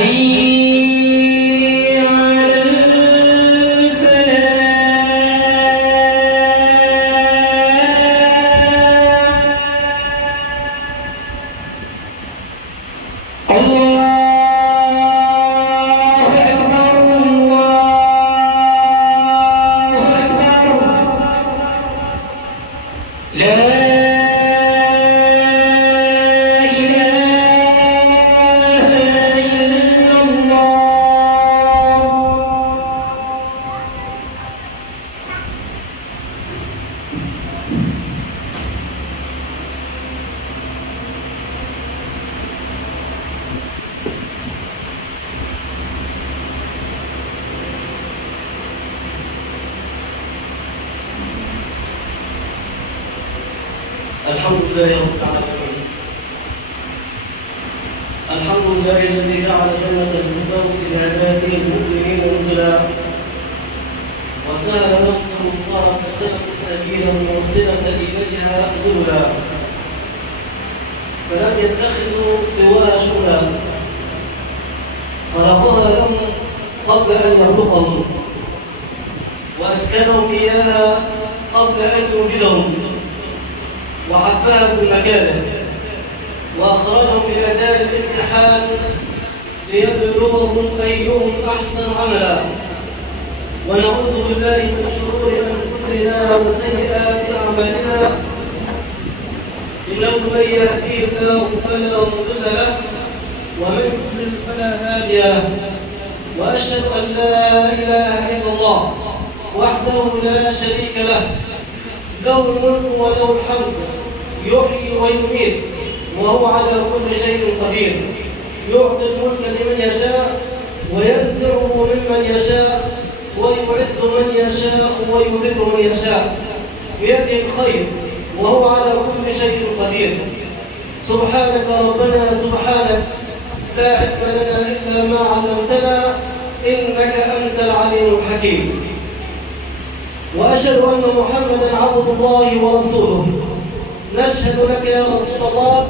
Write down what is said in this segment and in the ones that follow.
حي على الفلاح. الله أكبر الله أكبر. لا الحمد لله رب العالمين. الحمد لله الذي جعل جنة الفردوس لعباده المؤمنين نزلا، وسهل لهم المطهر سلك السبيل الموصلة إليها ذلا، فلم يتخذوا سواها شغلا، خلقها لهم قبل أن يخلقهم، وأسكنهم إياها قبل أن يوجدهم، وحفاها بمكانه، وأخرجهم إلى دار الامتحان ليبلوهم أيهم أحسن عملا. ونعوذ بالله من شرور أنفسنا وسيئات أعمالنا، إنه من يهديه الله فلا مضل له، ومن يضلل فلا هادي له. وأشهد أن لا إله إلا الله وحده لا شريك له، له الملك وله الحمد، يحيي ويميت وهو على كل شيء قدير. يعطي الملك لمن يشاء وينزعه ممن يشاء، ويعز من يشاء ويذل من يشاء، بيده الخير وهو على كل شيء قدير. سبحانك ربنا سبحانك، لا علم لنا إلا ما علمتنا، إنك أنت العليم الحكيم. وأشهد أن محمدًا عبد الله ورسوله. نشهد لك يا رسول الله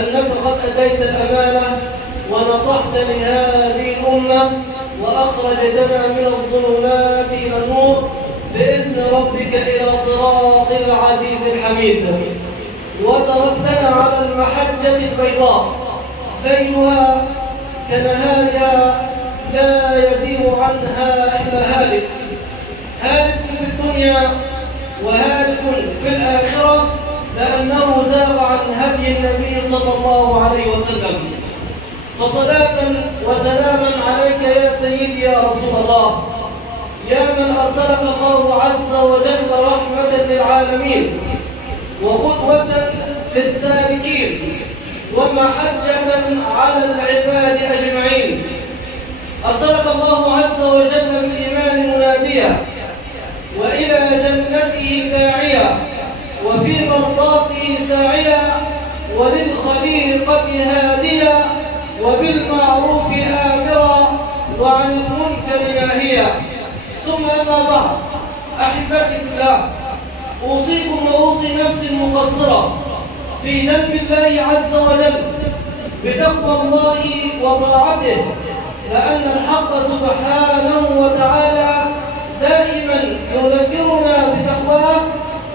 أنك قد أديت الأمانة ونصحت لهذه الأمة، وأخرجتنا من الظلمات إلى النور بإذن ربك إلى صراط العزيز الحميد. وتركتنا على المحجة البيضاء ليلها كنهارها، لا يزيغ عنها إلا هالك، هالك في الدنيا وهالك في الآخرة، لأنه زاغ عن هدي النبي صلى الله عليه وسلم. فصلاة وسلاما عليك يا سيدي يا رسول الله، يا من أرسلك الله عز وجل رحمة للعالمين وقدوة للسالكين ومحجة على العباد أجمعين. أرسلك الله عز وجل بالإيمان مناديا، وإلى جنته داعيا، وفي مرضاته ساعيا، وللخليقة هاديا، وبالمعروف آمرا، وعن المنكر ناهيا. ثم أما بعد، أحبتي في الله، أوصيكم وأوصي نفسي المقصرة في جنب الله عز وجل بتقوى الله وطاعته، لأن الحق سبحانه وتعالى دائما يذكرنا بتقواه،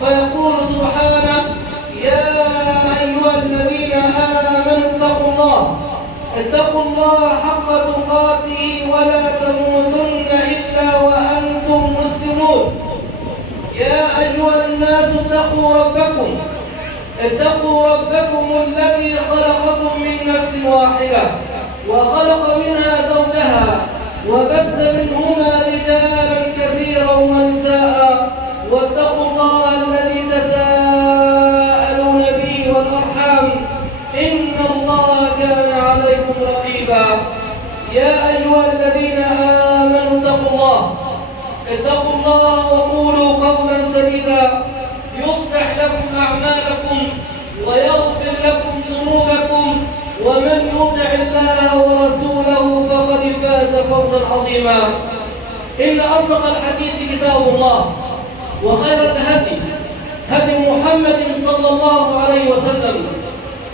فيقول سبحانه: يا أيها الذين آمنوا اتقوا الله حق تقاته ولا تموتن إلا وأنتم مسلمون. يا أيها الناس اتقوا ربكم الذي خلقكم من نفس واحدة، وخلق منها زوجها، وبث منهما رجالا كثيرا ونساء، واتقوا الله الذي تساءلون به والأرحام، إن الله كان عليكم رقيبا. يا أيها الذين آمنوا اتقوا الله وقولوا قولا سديدا، يصلح لكم أعمالكم ويغفر لكم ذنوبكم، ومن يطع الله ورسوله فقد فاز فوزا عظيما. إن أصدق الحديث كتاب الله، وخير الهدي هدي محمد صلى الله عليه وسلم،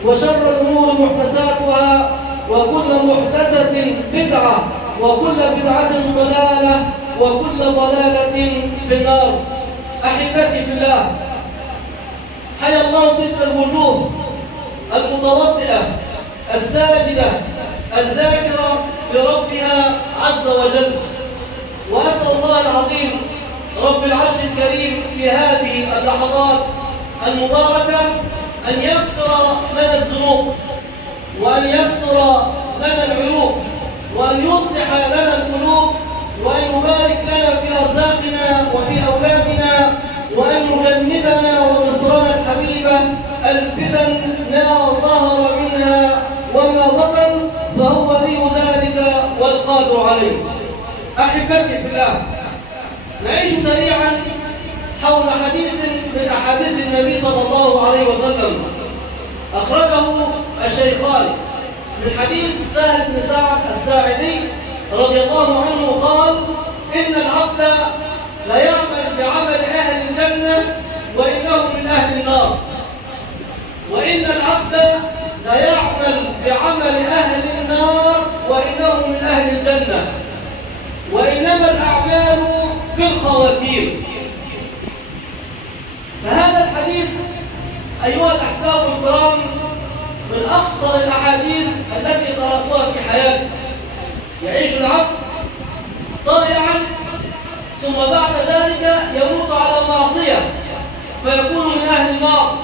وشر الأمور محدثاتها، وكل محدثة وكل بدعة ضلالة وكل ضلالة في النار. أحبتي في الله، حيا الله تلك الوجوه المتوضئة الساجدة الذاكرة لربها عز وجل. وأسأل الله العظيم رب العرش الكريم في هذه اللحظات المباركة أن يغفر لنا الذنوب، وأن يستر لنا العيوب، وأن يصلح لنا القلوب، وأن يبارك لنا في أرزاقنا وفي أولادنا، وأن يجنبنا ومصرنا الحبيبة الفتن ما ظهر منها وما بطن، فهو ولي ذلك والقادر عليه. أحبتي في الله، نعيش سريعا حول حديث من أحاديث النبي صلى الله عليه وسلم أخرجه الشيخان من حديث سهل بن سعد الساعدي رضي الله عنه قال: إن العبد لا يعمل بعمل أهل الجنة وإنه من أهل النار، وإن العبد لا يعمل بعمل أهل النار وإنه من أهل الجنة، وإنما الأعمال بالخواتيم. فهذا الحديث أيها الأحباب الكرام من أخطر الأحاديث التي قرأتها في حياتي. يعيش العبد طائعا ثم بعد ذلك يموت على معصية فيكون من أهل النار،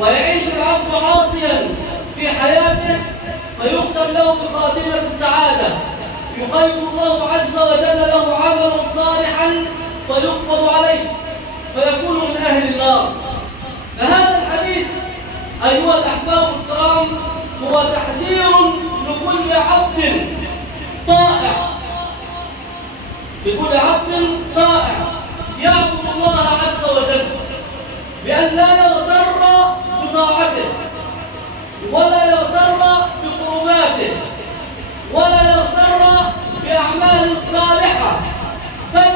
ويعيش العبد عاصيا في حياته فيختم له بخاتمة السعادة، يقيم الله عز وجل له عملا صالحا فيقبض عليه فيكون من أهل النار. فهذا الحديث أيها الأحباب الكرام هو تحذير لكل عبد طائع، لكل عبد طائع يعبد الله عز وجل بأن لا يغتر بطاعته ولا يغتر بقرباته ولا يغتر بأعمال الصالحة، بل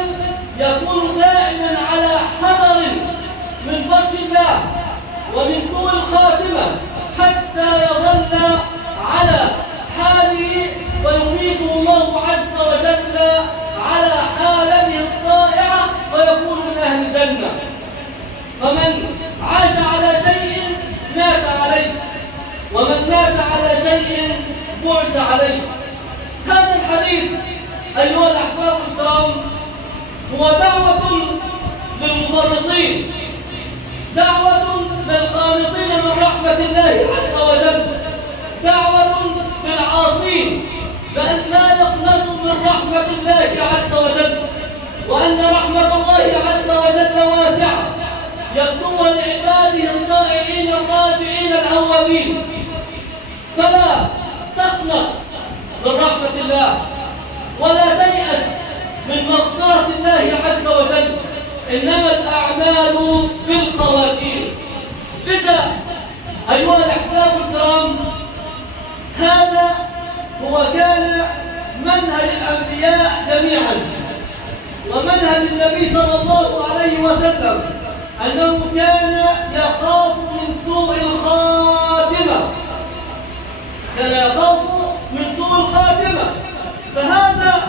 يكون دائما على حذر من بطش الله ومن سوء الخاتمة حتى يظل على حاله ويميته الله عز وجل على حالته الطائعة ويكون من أهل الجنة. فمن عاش على شيء مات عليه، ومن مات على شيء بعث عليه. هذا الحديث أيها الأحباب الكرام هو دعوة للمفرطين، دعوة للقانطين من رحمة الله عز وجل، دعوة للعاصين بأن لا يقنطوا من رحمة الله عز وجل، وأن رحمة الله عز وجل واسعة يكتبها لعباده الطائعين الراجعين الأوابين. فلا تقنط من رحمة الله ولا تيأس من مغفرة الله عز وجل، إنما الأعمال بالخواتيم. لذا أيها الأحباب الكرام هذا هو كان منهج الأنبياء جميعا ومنهج النبي صلى الله عليه وسلم، أنه كان يخاف من سوء الخاتمة، كان يخاف من سوء الخاتمة. فهذا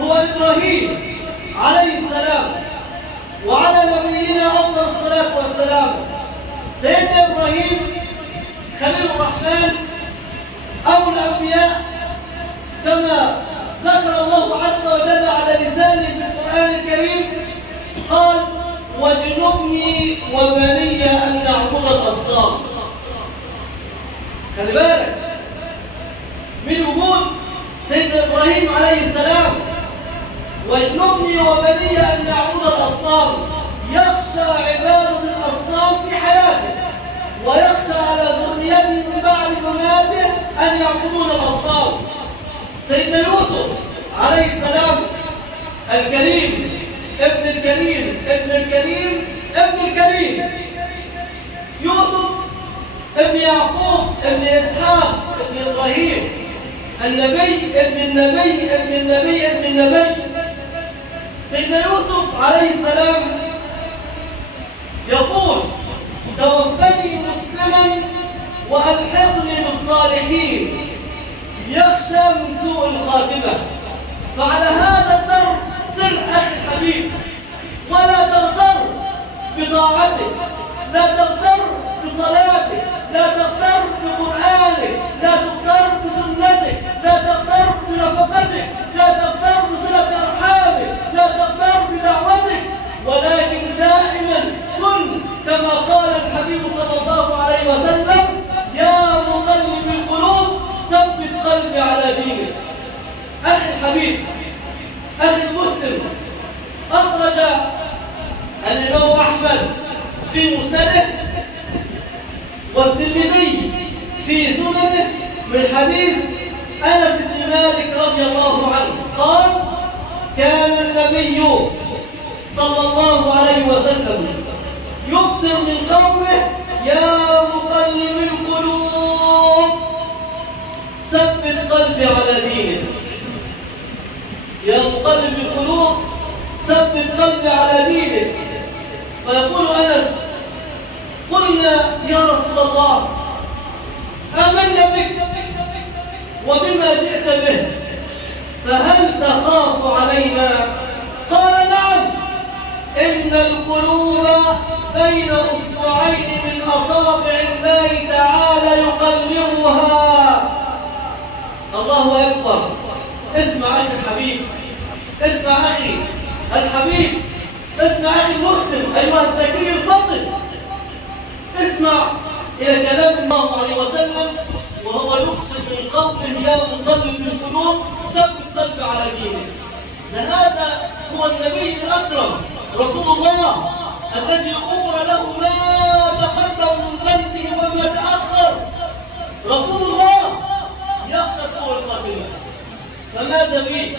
هو إبراهيم عليه السلام، وعلى نبينا أفضل الصلاة والسلام. سيدنا إبراهيم خليل الرحمن أبو الأنبياء كما ذكر الله عز وجل على لسانه في القرآن الكريم، قال: واجنبني وبني أن نعبد الأصنام. خلي بالك من وجود سيدنا إبراهيم عليه السلام، واجنبني وبني أن نعبد الأصنام، يخشى عبادة الأصنام في حياته ويخشى على ذريته من بعد مماته أن يعبدون الأصنام. سيدنا يوسف عليه السلام الكريم ابن الكريم ابن الكريم ابن الكريم، يوسف ابن يعقوب ابن إسحاق ابن إبراهيم، النبي ابن النبي ابن النبي ابن النبي. سيدنا يوسف عليه السلام يقول: توفني مسلما وألحقني بالصالحين. يخشى من سوء الخاتمة. فعلى هذا الدرب سر أخي الحبيب، ولا تغتر بطاعتك، لا تغتر بصلاتك، لا تغتر بقرآنك، لا تغتر بسنتك، لا تغتر بنفقتك، لا تغتر بصلة أرحامك، لا تغتر بدعوتك، ولكن دائما كن كما قال الحبيب صلى الله عليه وسلم: يا مقلب القلوب ثبت قلبي على دينك. أخي الحبيب، أخي المسلم، أخرج الإمام أحمد في مسنده والترمذي في سننه من حديث أنس بن مالك رضي الله عنه قال: كان النبي صلى الله عليه وسلم يبصر من قومه: يا مقلب القلوب ثبت قلبي على دينك. يا مقلب القلوب ثبت قلبي على دينك. فيقول أنس: قلنا يا رسول الله آمنا بك وبما جئت به، فهل تخاف علينا؟ قال: نعم، إن القلوب بين أصبعين من أصابع الله تعالى يقلبها. الله أكبر. اسمع أخي الحبيب، اسمع أخي الحبيب، اسمع أخي المسلم أيها الذكي الفطن، اسمع إلى كلام الله عليه وسلم وهو يقسم من قوله: يا مقلب القلوب ثبت قلبي على دينك. لهذا هو النبي الأكرم رسول الله الذي غفر له ما تقدم من ذنبه وما تأخر. رسول الله يخشى سوء الخاتمة. فماذا بي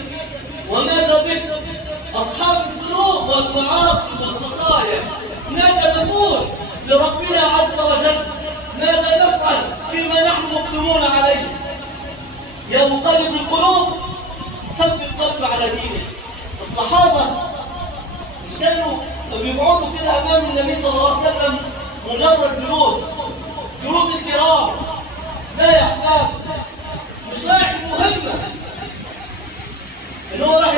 وماذا بك أصحاب الذنوب والمعاصي والخطايا؟ ماذا نقول لربنا عز وجل؟ ماذا نفعل فيما نحن مقدمون عليه؟ يا مقلب القلوب ثبت قلبي على دينك. الصحابة مش كانوا بيقعدوا كده أمام النبي صلى الله عليه وسلم مجرد جلوس الكرام؟ لا يا أحباب، مش رايح المهمة إن هو راح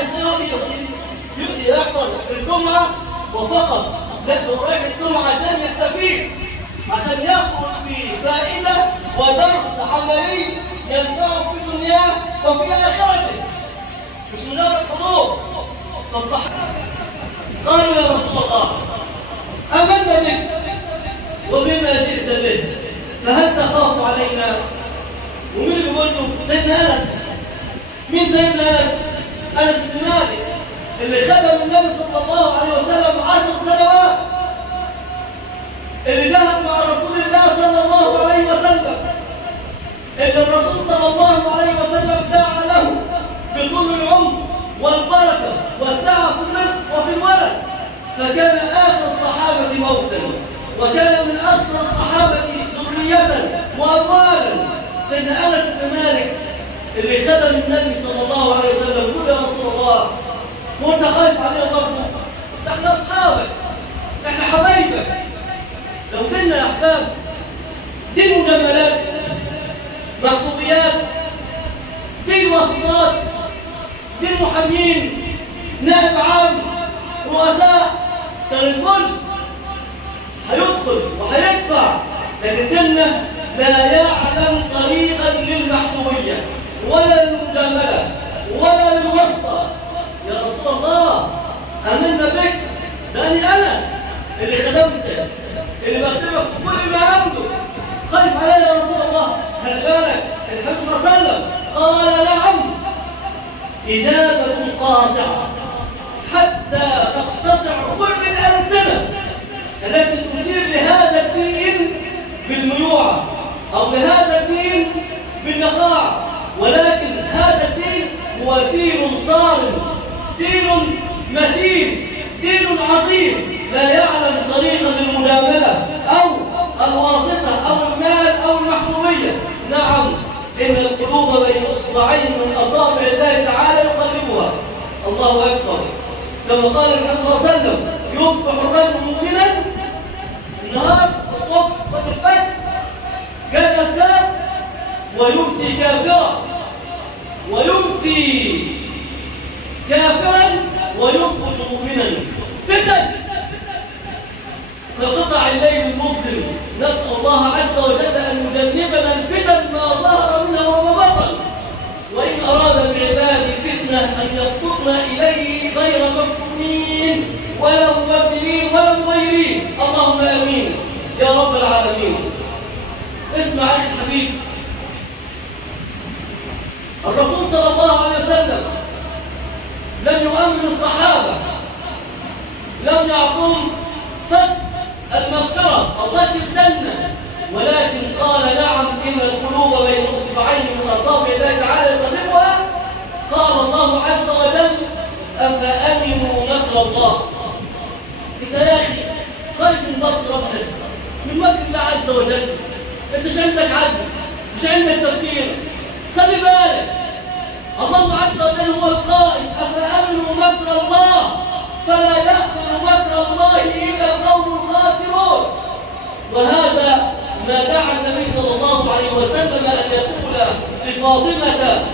يحضر الجمعة وفقط، لا، هو رايح الجمعة عشان يستفيد، عشان يخرج بفائدة ودرس عملي ينفعه في دنياه وفي آخرته، مش مجرد حضور. فالصحابة قالوا: يا رسول الله آمنا بك وبما جئت به، فهل تخاف علينا؟ ومين اللي بيقول له؟ سيدنا أنس. مين سيدنا أنس؟ أنس بن مالك اللي خدم النبي صلى الله عليه وسلم 10 سنوات، اللي ذهب مع رسول الله صلى الله عليه وسلم، اللي الرسول صلى الله عليه وسلم دعا له بطول العمر والبركة والسعة في الرزق وفي الولد، فكان آخر الصحابة موتا، وكان من أكثر الصحابة ذرية وأموالا. سيدنا أنس بن مالك اللي خدم النبي صلى الله عليه وسلم يقول: يا رسول الله، وأنت خايف علينا برضه؟ إحنا أصحابك، إحنا حبايبك. لو ديننا يا أحباب دين مجاملات، محسوبيات، دين وسيطات، دين محامين، نائب عام، رؤساء، كان الكل هيدخل وهيدفع. لكن ديننا لا يعلم طريقا للمحسوبية ولا للمجاملة ولا للواسطة. يا رسول الله آمنا بك، لأني أنس اللي خدمتك، اللي بخدمك بكل ما أملك، خايف علي يا رسول الله؟ خلي بالك الحبيب صلى الله عليه وسلم قال: نعم، إجابة قاطعة حتى تقتطع كل الألسنة التي تشير لهذا الدين بالميوعة أو لهذا الدين بالنخاع، ولكن هذا الدين هو دين صارم، دين متين، دين عظيم، لا يعلم طريقا للمجاملة أو الواسطة أو المال أو المحسوبية. نعم، إن القلوب بين إصبعين من أصابع الله تعالى يقلبها. الله أكبر. كما قال النبي صلى الله عليه وسلم: يصبح الرجل مؤمنا النهار الصبح صلاة الفجر جاء الأذكار، ويمسي كافرا يمسي كافرا ويصبح مؤمنا. فتن كقطع الليل المظلم. نسأل الله عز وجل أن يجنبنا الفتن ما ظهر منها وما بطن، وإن أراد بعباده فتنة أن يقبضنا إليه غير مفتونين ولا مبدلين ولا مغيرين. اللهم آمين يا رب العالمين. اسمع أخي الحبيب، الرسول صلى الله عليه وسلم لم يؤمن الصحابة، لم يعطهم صد المغفرة أو صد الجنة، ولكن قال نعم إن القلوب بين أصبعين من أصابع الله تعالى يقلبها. قال الله عز وجل أفأمنوا مكر الله. أنت يا أخي خايف من بطش ربك، من مكر الله عز وجل. أنت مش عندك عدل، مش عندك تفكير. خلي بالك، الله عز وجل هو القائل أفأمنوا مكر الله فلا يأمن مكر الله إلا القوم الخاسرون. وهذا ما دعا النبي صلى الله عليه وسلم أن يقول لفاطمة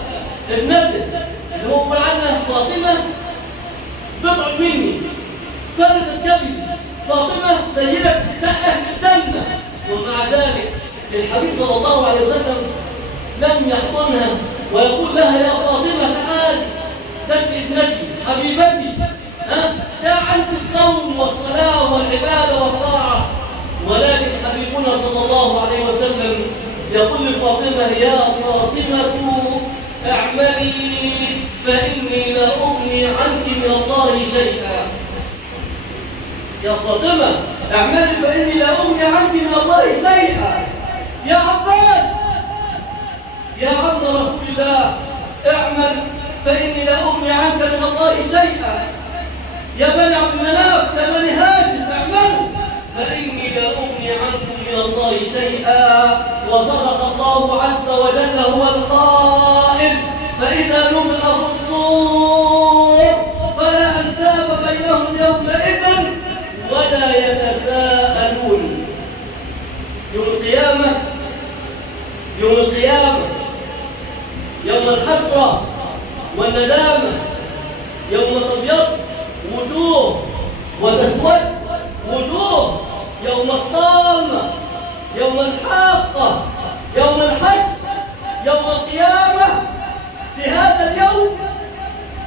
ابنته، اللي هو عنها فاطمة بضع مني فلست كبدي، فاطمة سيدة نساء أهل الجنة. ومع ذلك الحبيب صلى الله عليه وسلم لم يحضنها ويقول لها يا فاطمة تعالي، ده ابنتي حبيبتي، دع عنك الصوم والصلاة والعبادة والطاعة. ولكن حبيبنا صلى الله عليه وسلم يقول لفاطمة يا فاطمة اعملي فإني لا أغني عنك من الله شيئا. يا فاطمة اعملي فإني لا أغني عنك من الله شيئا. يا عباس يا عم رسول الله اعمل فإني لا أغني عنك من الله شيئا. يا بني عبد المناف يا بني هاشم اعملوا فإني لا أغني عنكم من الله شيئا. وصدق الله عز وجل هو القائل فإذا نفخ في الصور فلا أنساب بينهم يومئذ ولا يتساءلون. يوم القيامة، يوم القيامة، يوم الحسرة والندامة، يوم تبيض وجوه وتسود وجوه، يوم الطامة، يوم الحاقة، يوم الحشر، يوم القيامة. في هذا اليوم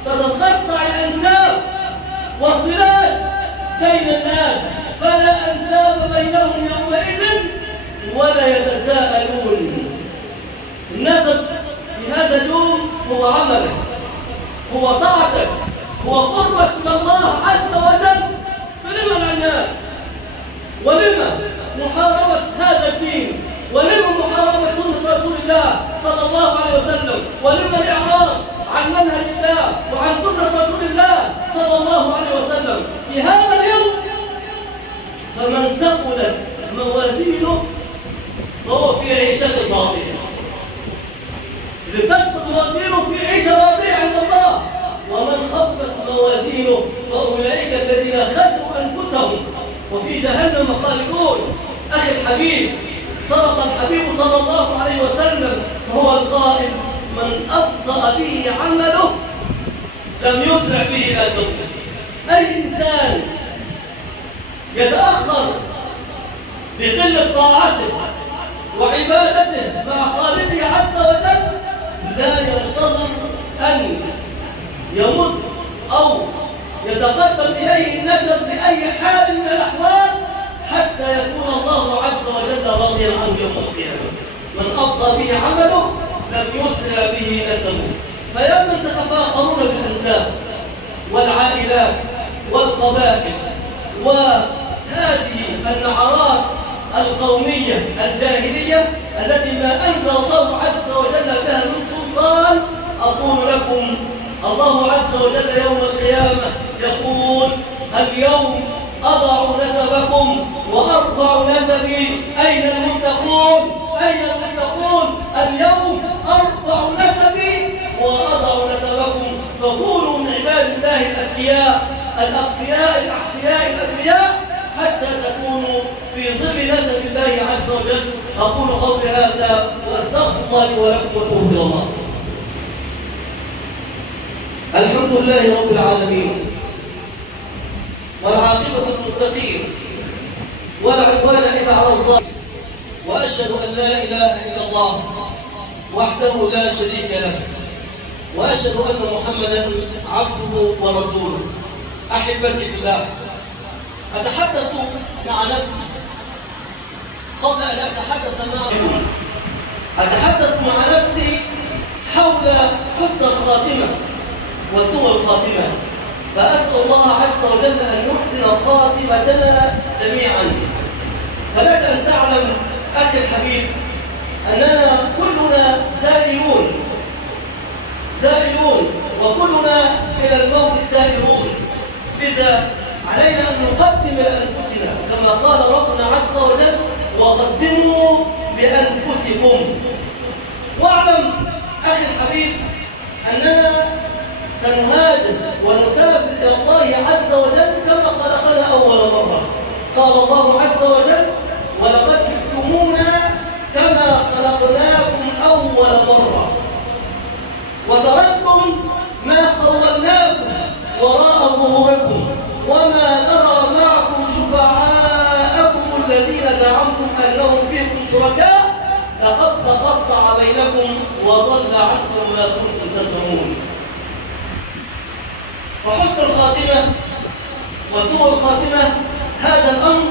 تتقطع الأنساب والصلات بين الناس، فلا أنساب بينهم يومئذ ولا يتساءلون. النسب في هذا اليوم هو عملك، هو طاعتك، هو قربك من الله عز وجل. فلما العناد؟ ولما محاربة هذا الدين؟ ولما محاربة سنة رسول الله صلى الله عليه وسلم؟ ولما الإعراض عن منهج الله وعن سنة رسول الله صلى الله عليه وسلم؟ في هذا اليوم فمن ثقلت موازينه فهو في عيشة راضية. اللي تثبت موازينه في عيشة راضية عند الله. ومن خفت موازينه فأولئك الذين خسروا أنفسهم وفي جهنم خالدون. أخي الحبيب، صدق الحبيب صلى الله عليه وسلم فهو القائل من أبطأ به عمله لم يسرع به نسبه. أي إنسان يتأخر بقلة طاعته وعبادته مع خالقه عز وجل لا ينتظر أن يمد أو يتقدم إليه النسب بأي حال من الأحوال حتى يكون الله عز وجل راضيا عنه يوم القيامة. من أبطأ به عمله لم يسرع به نسبه. فيا من تتفاخرون بالأنساب والعائلات والقبائل وهذه النعرات القومية الجاهلية التي ما أنزل الله عز وجل بها من سلطان، أقول لكم الله عز وجل يوم القيامة يقول اليوم أضع نسبكم وأرفع نسبي. أين المتقون؟ أين المتقون؟ اليوم أرفع نسبي وأضع نسبكم. فكونوا من عباد الله الأتقياء الأقفياء الأحفياء الأبرياء حتى تكونوا في ظل نسب الله عز وجل. أقول قولي هذا وأستغفر الله ولكم وأتوب إلى الله. الحمد لله رب العالمين، والعاقبة للمتقين، ولا عدوان إلا على الظالمين، وأشهد أن لا إله إلا الله وحده لا شريك له، وأشهد أن محمدًا عبده ورسوله. أحبتي في الله، أتحدث مع نفسي قبل أن أتحدث معكم. أتحدث مع نفسي حول حسن الخاتمة وسوء الخاتمة، فأسأل الله عز وجل أن يحسن خاتمتنا جميعا. فلك أن تعلم أخي الحبيب أننا كلنا زائلون وكلنا إلى الموت سائرون، لذا علينا أن نقدم لأنفسنا كما قال ربنا عز وجل: وقدموا لأنفسكم. واعلم أخي الحبيب أننا سنهاجر ونسافر إلى الله عز وجل كما خلقنا أول مرة. قال الله عز وجل: ولقد جئتمونا كما خلقناكم أول مرة وتركتم ما خولناكم وراء ظهوركم وما نرى معكم شفعاءكم الذين زعمتم أنهم فيكم شركاء لقد تقطع بينكم وضل عنكم ما كنتم تزعمون. فحسن الخاتمة وسوء الخاتمة هذا الأمر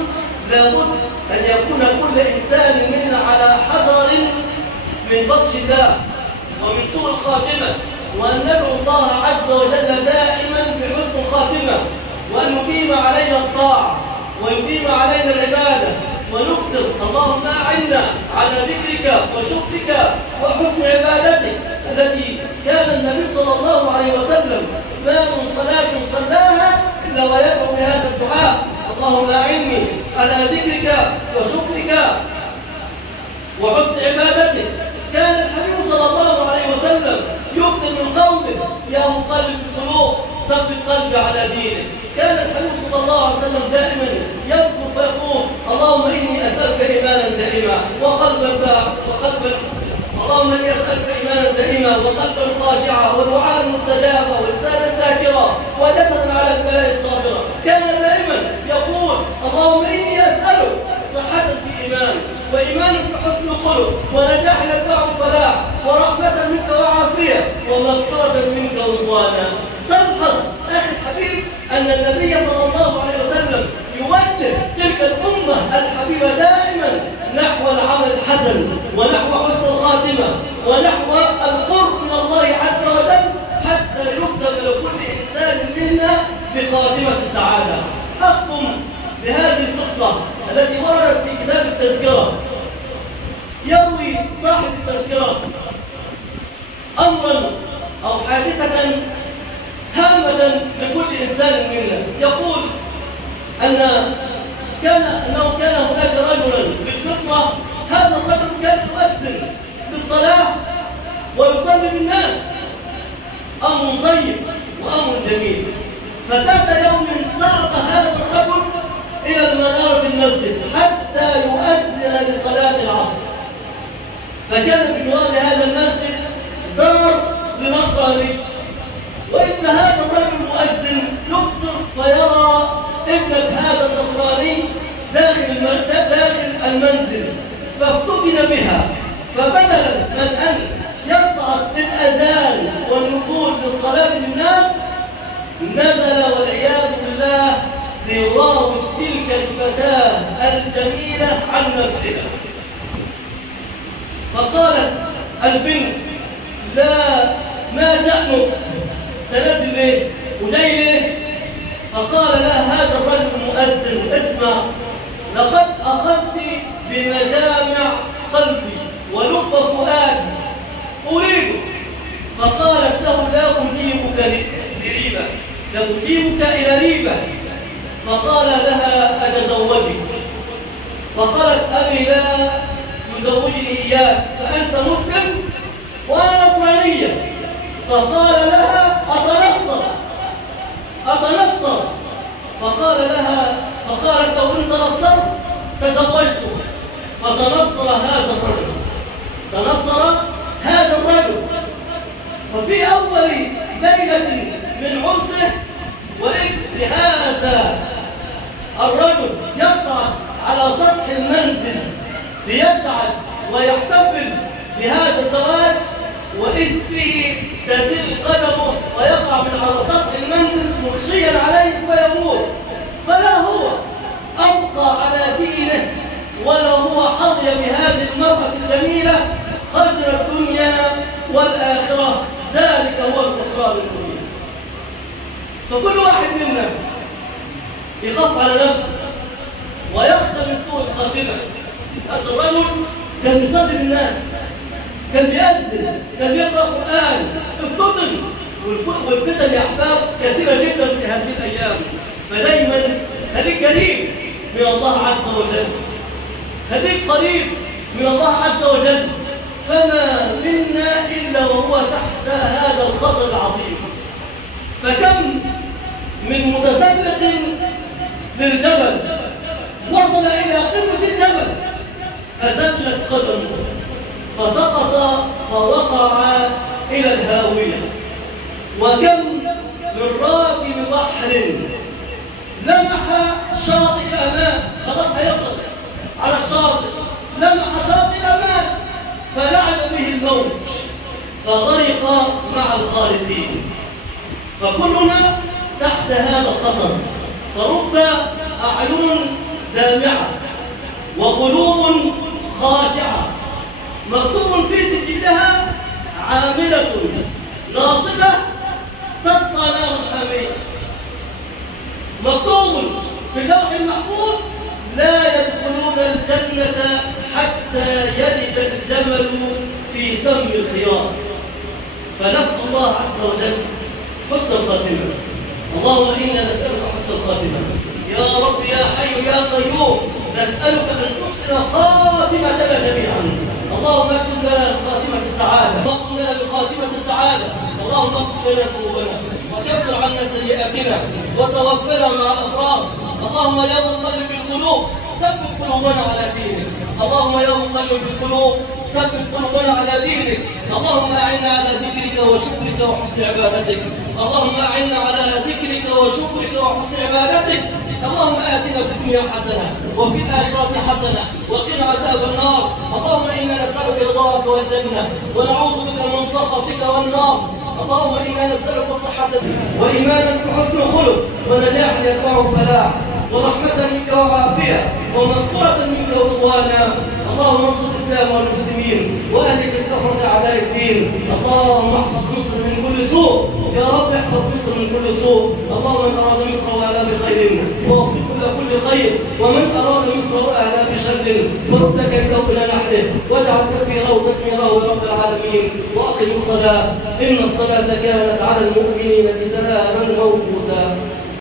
لابد أن يكون كل إنسان منا على حذر من بطش الله ومن سوء الخاتمة، وأن ندعو الله عز وجل دائما بحسن الخاتمة، وأن يديم علينا الطاعة ويديم علينا العبادة ونكثر اللهم أعنا على ذكرك وشكرك وحسن عبادتك التي كان النبي صلى الله عليه وسلم ما من صلاة صلاها إلا ويدعو بهذا الدعاء: اللهم أعني على ذكرك وشكرك وحسن عبادتك. كان الحبيب صلى الله عليه وسلم يكثر من قوله: يا مقلب القلوب ثبت قلبي على دينك. كان الحبيب صلى الله عليه وسلم دائما يذكر فيقول: اللهم إني أسألك إيمانا دائما اللهم إني أسألك إيمانا دائما وقلبا خاشعا ودعاء مستجابا ولسانا ذاكرا وجسدا على البلاء الصابرة. كان دائما يقول: اللهم إني أسألك صحة في إيمان وإيمان في حسن خلق ونجاح يتبع الفلاح ورحمة منك وعافية ومغفرة منك ورضوانا. تلحظ أخي الحبيب أن النبي صلى الله عليه وسلم يوجه تلك الأمة الحبيبة دائما نحو العمل الحسن ونحو حسن الخاتمة ونحو القرب من الله عز وجل حتى يكتب لكل إنسان منا بخاتمة السعادة. أختم بهذه القصة التي وردت في كتاب التذكرة. يروي صاحب التذكرة أمرا أو حادثة هامة لكل إنسان منا. يقول أنه كان هناك رجلا في القصة، هذا الرجل كان يؤذن بالصلاة ويصلي بالناس، أمر طيب وأمر جميل. فذات يوم صعد هذا الرجل إلى المنارة في المسجد حتى يؤذن لصلاة العصر. فكان بجوار هذا المسجد دار لنصراني، وإن هذا الرجل المؤذن يبصر فيرى ابنة هذا النصراني داخل المنزل، فافتتن بها. فبدلا من أن يصعد للأذان والنزول للصلاة بالناس، نزل والعياذ بالله ليراود تلك الفتاة الجميلة عن نفسها. فقالت البنت: لا، ما شأنك؟ تنزل ليه وجاي ليه؟ فقال لها هذا الرجل المؤذن: اسمع، لقد أخذت بمجامع قلبي ولب فؤادي أريدك. فقالت له: لا أجيبك لريبة، لأجيبك إلى ريبة. فقال لها: أتزوجك؟ فقالت: أبي لا يزوجني إياه، فأنت مسلم وأنا نصرانية. فقال لها: أتنصر. فقالت له: إن تنصرت تزوجته. فتنصر هذا الرجل. ففي أول ليلة من عرسه، وإذ بهذا الرجل يصعد على سطح المنزل ليسعد ويحتفل بهذا الزواج، وإذ به تزل قدمه ويقع من على سطح المنزل مغشيا عليه فيموت. فلا هو أبقى على دينه ولا هو حظي بهذه المرأة الجميلة، خسر الدنيا والآخرة، ذلك هو الخسران المبين. فكل واحد منا يخاف على نفسه ويخشى من سوء الخاتمة. هذا الرجل كان بيصلي بالناس، كان بيأذن، كان بيقرأ قرآن، افتتن، والفتن يا أحباب كثيرة جدا في هذه الأيام. فدايما خليك قريب من الله عز وجل، خليك قريب من الله عز وجل. فما منا إلا وهو تحت هذا الخطر العظيم. فكم من متسلق للجبل وصل إلى قمة الجبل فزلت قدمه فسقط فوقع إلى الهاوية. وكم من راكب بحر لمح شاطئ الأمان، خلاص هيصل على الشاطئ، لمح شاطئ الأمان فلعب به الموج فغرق مع الغارقين. فكلنا تحت هذا الخطر. فرب أعين دامعة وقلوب خاشعة مكتوب في سجلها عاملة ناصبة تصلى نار حامية. مكتوب في اللوح المحفوظ لا يدخلون الجنة حتى يلج الجمل في سم الخياط. فنسأل الله عز وجل حسن الخاتمة. اللهم إنا نسألك حسن الخاتمة يا رب يا حي يا قيوم. نسألك أن تحسن خاتمتنا جميعا. اللهم اكتب لنا خاتمة السعادة، واختم لنا بخاتمة السعادة. اللهم اغفر لنا ذنوبنا وكفر عنا سيئاتنا وتوفنا مع الأبرار. اللهم يا مقلب القلوب ثبت قلوبنا على دينك. اللهم يا مقلب القلوب ثبت قلوبنا على دينك. اللهم أعنا على ذكرك وشكرك وحسن عبادتك. اللهم أعنا على ذكرك وشكرك وحسن عبادتك. اللهم آتنا في الدنيا حسنة وفي الآخرة حسنة وقنا عذاب النار. اللهم إنا نسألك رضاك والجنة ونعوذ بك من سخطك والنار. اللهم إنا نسألك الصحة وإيمانا في حسن الخلق ونجاحا يتبعه فلاح ورحمة منك وعافية ومغفرة منك ورضوانا. اللهم انصر الإسلام والمسلمين وأهلك الكفرة أعداء الدين. اللهم احفظ مصر من كل سوء يا رب، احفظ مصر من كل سوء. اللهم من أراد مصر وأهلها بخير ووفق كل خير، ومن أراد مصر وأهلها بشر فرد كيده إلى نحره واجعل تدبيره وتدميره يا رب العالمين. وأقم الصلاة إن الصلاة كانت على المؤمنين كتابا موقوتا.